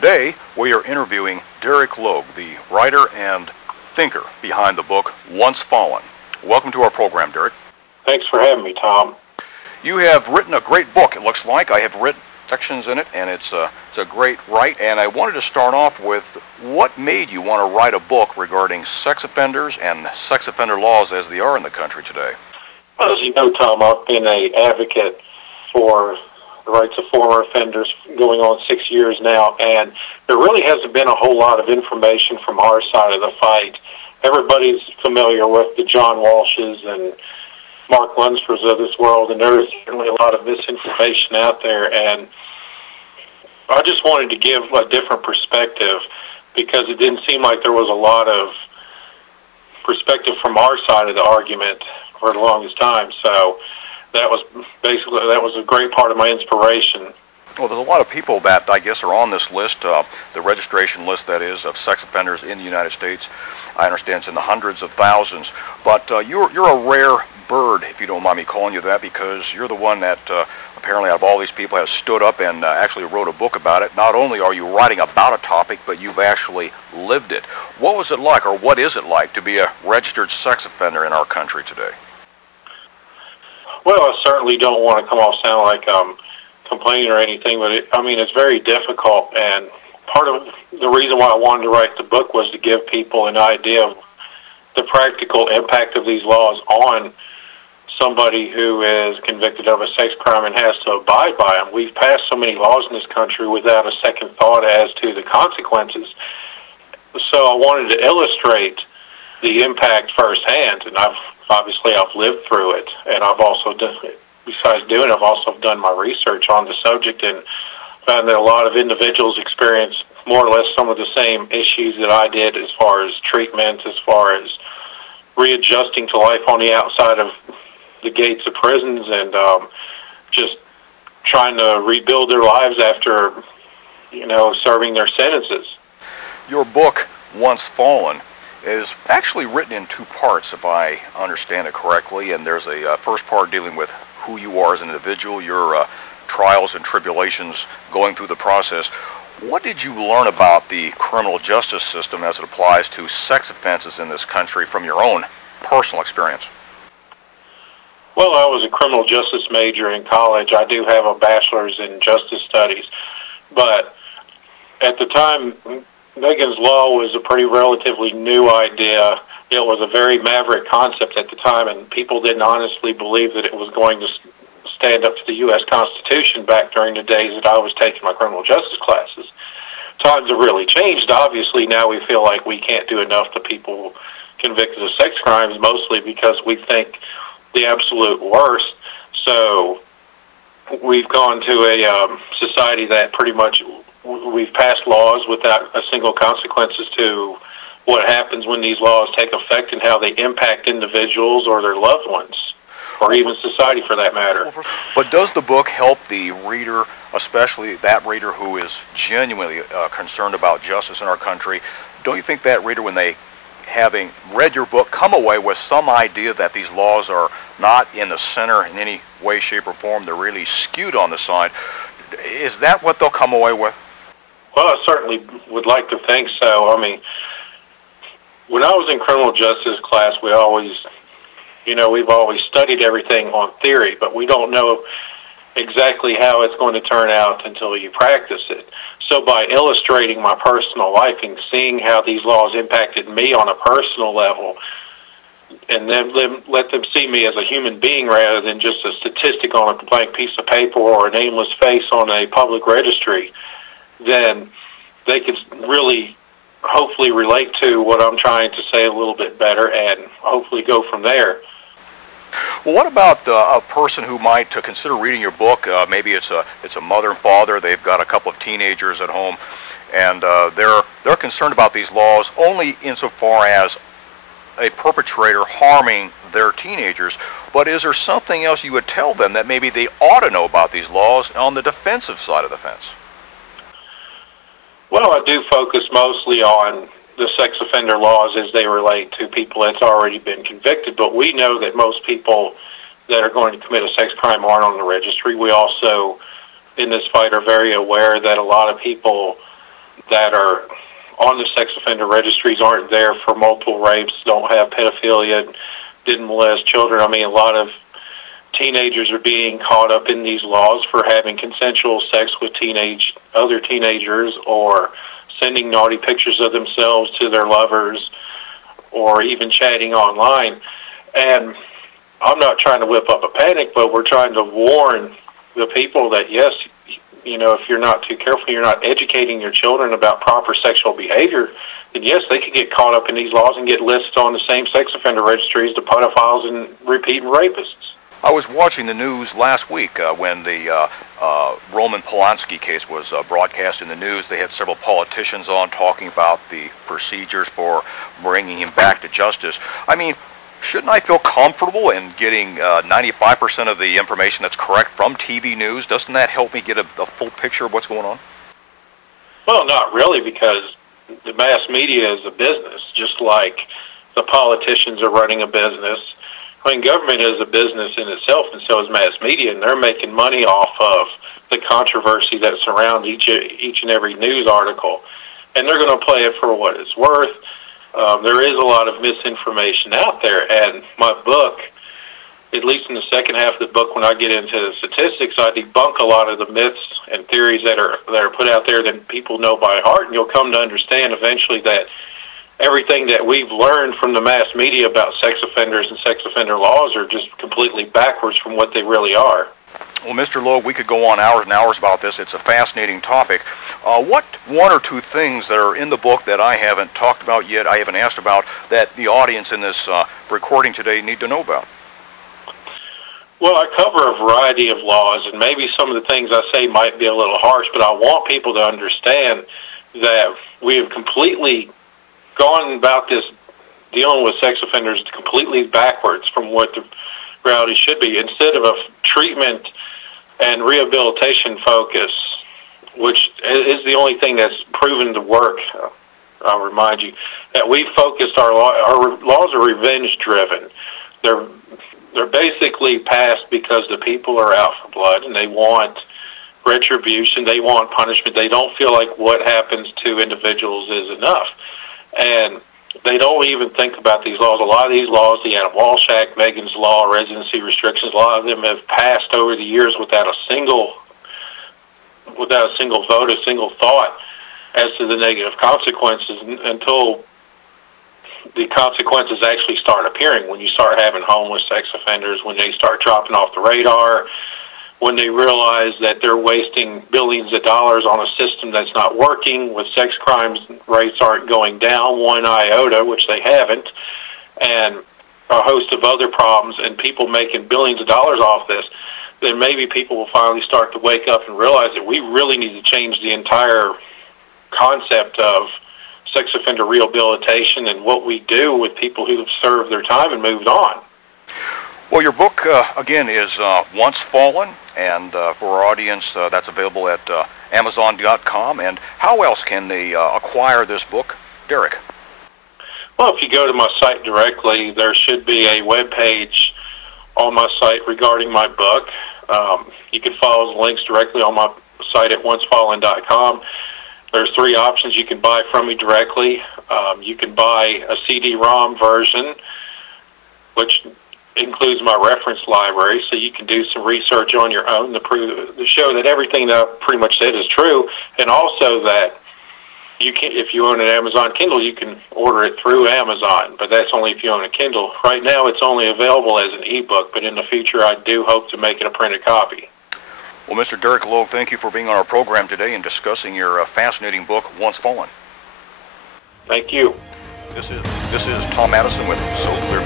Today, we are interviewing Derek Logue, the writer and thinker behind the book Once Fallen. Welcome to our program, Derek. Thanks for having me, Tom. You have written a great book, it looks like. I have read sections in it, and it's a great write. And I wanted to start off with what made you want to write a book regarding sex offenders and sex offender laws as they are in the country today? Well, as you know, Tom, I've been an advocate for the rights of former offenders going on 6 years now, and there really hasn't been a whole lot of information from our side of the fight. Everybody's familiar with the John Walshes and Mark Lunsfords of this world, and there is certainly a lot of misinformation out there, and I just wanted to give a different perspective because it didn't seem like there was a lot of perspective from our side of the argument for the longest time. So that was a great part of my inspiration. Well, there's a lot of people that I guess are on this list, the registration list, that is, of sex offenders in the United States. I understand it's in the hundreds of thousands, but you're a rare bird, if you don't mind me calling you that, because you're the one that apparently out of all these people has stood up and actually wrote a book about it. Not only are you writing about a topic, but you've actually lived it. What was it like, or what is it like, to be a registered sex offender in our country today? Well, I certainly don't want to come off sound like I'm complaining or anything, but it's very difficult, and part of the reason why I wanted to write the book was to give people an idea of the practical impact of these laws on somebody who is convicted of a sex crime and has to abide by them. We've passed so many laws in this country without a second thought as to the consequences. So I wanted to illustrate the impact firsthand, and I've lived through it, and I've also done, besides doing it, I've also done my research on the subject and found that a lot of individuals experience more or less some of the same issues that I did as far as treatment, as far as readjusting to life on the outside of the gates of prisons, and just trying to rebuild their lives after, serving their sentences. Your book, Once Fallen, is actually written in two parts, if I understand it correctly, and there's a first part dealing with who you are as an individual, your trials and tribulations going through the process. What did you learn about the criminal justice system as it applies to sex offenses in this country from your own personal experience? Well, I was a criminal justice major in college. I do have a bachelor's in justice studies, but at the time, Megan's Law was a pretty relatively new idea. It was a very maverick concept at the time, and people didn't honestly believe that it was going to stand up to the U.S. Constitution back during the days that I was taking my criminal justice classes. Times have really changed. Obviously, now we feel like we can't do enough to people convicted of sex crimes, mostly because we think the absolute worst. So we've gone to a society that pretty much we've passed laws without a single consequences to what happens when these laws take effect and how they impact individuals or their loved ones, or even society for that matter. But does the book help the reader, especially that reader who is genuinely concerned about justice in our country? Don't you think that reader, when they, having read your book, come away with some idea that these laws are not in the center in any way, shape, or form? They're really skewed on the side. Is that what they'll come away with? Well, I certainly would like to think so. When I was in criminal justice class, we've always studied everything on theory, but we don't know exactly how it's going to turn out until you practice it. So by illustrating my personal life and seeing how these laws impacted me on a personal level, and then let them see me as a human being rather than just a statistic on a blank piece of paper or a nameless face on a public registry, then they can really hopefully relate to what I'm trying to say a little bit better and hopefully go from there. Well, what about a person who might consider reading your book? Maybe it's a mother and father. They've got a couple of teenagers at home, and they're concerned about these laws only insofar as a perpetrator harming their teenagers. But is there something else you would tell them that maybe they ought to know about these laws on the defensive side of the fence? Well, I do focus mostly on the sex offender laws as they relate to people that's already been convicted, but we know that most people that are going to commit a sex crime aren't on the registry. We also, in this fight, are very aware that a lot of people that are on the sex offender registries aren't there for multiple rapes, don't have pedophilia, didn't molest children. I mean, a lot of teenagers are being caught up in these laws for having consensual sex with other teenagers, or sending naughty pictures of themselves to their lovers, or even chatting online. And I'm not trying to whip up a panic, but we're trying to warn the people that, yes, you know, if you're not too careful, you're not educating your children about proper sexual behavior, then yes, they could get caught up in these laws and get listed on the same sex offender registries to pedophiles and repeat rapists. I was watching the news last week when the Roman Polanski case was broadcast in the news. They had several politicians on talking about the procedures for bringing him back to justice. I mean, shouldn't I feel comfortable in getting 95% of the information that's correct from TV news? Doesn't that help me get a full picture of what's going on? Well, not really, because the mass media is a business, just like the politicians are running a business. I mean, government is a business in itself, and so is mass media, and they're making money off of the controversy that surrounds each and every news article, and they're going to play it for what it's worth. There is a lot of misinformation out there, and my book, at least in the second half of the book, when I get into the statistics, I debunk a lot of the myths and theories that are put out there that people know by heart, and you'll come to understand eventually that everything that we've learned from the mass media about sex offenders and sex offender laws are just completely backwards from what they really are. Well, Mr. Logue, we could go on hours and hours about this. It's a fascinating topic. What one or two things that are in the book that I haven't talked about yet, I haven't asked about, that the audience in this recording today need to know about? Well, I cover a variety of laws, and maybe some of the things I say might be a little harsh, but I want people to understand that we have completely gone about this dealing with sex offenders completely backwards from what the reality should be. Instead of a treatment and rehabilitation focus, which is the only thing that's proven to work, I'll remind you, that we focused our laws are revenge-driven. They're basically passed because the people are out for blood, and they want retribution, they want punishment. They don't feel like what happens to individuals is enough. And they don't even think about these laws. A lot of these laws, the Adam Walsh Act, Megan's Law, residency restrictions, a lot of them have passed over the years without a single vote, a single thought as to the negative consequences until the consequences actually start appearing, when you start having homeless sex offenders, when they start dropping off the radar, when they realize that they're wasting billions of dollars on a system that's not working, with sex crimes rates aren't going down one iota, which they haven't, and a host of other problems, and people making billions of dollars off this, then maybe people will finally start to wake up and realize that we really need to change the entire concept of sex offender rehabilitation and what we do with people who have served their time and moved on. Well, your book, again, is Once Fallen, and for our audience, that's available at Amazon.com. And how else can they acquire this book, Derek? Well, if you go to my site directly, there should be a web page on my site regarding my book. You can follow the links directly on my site at oncefallen.com. There's 3 options you can buy from me directly. You can buy a CD-ROM version, which includes my reference library, so you can do some research on your own to show that everything that I pretty much said is true, and also that you can, if you own an Amazon Kindle, you can order it through Amazon, but that's only if you own a Kindle. Right now, it's only available as an ebook, but in the future, I do hope to make it a printed copy. Well, Mr. Derek Logue, thank you for being on our program today and discussing your fascinating book, Once Fallen. Thank you. This is Tom Madison with So Clear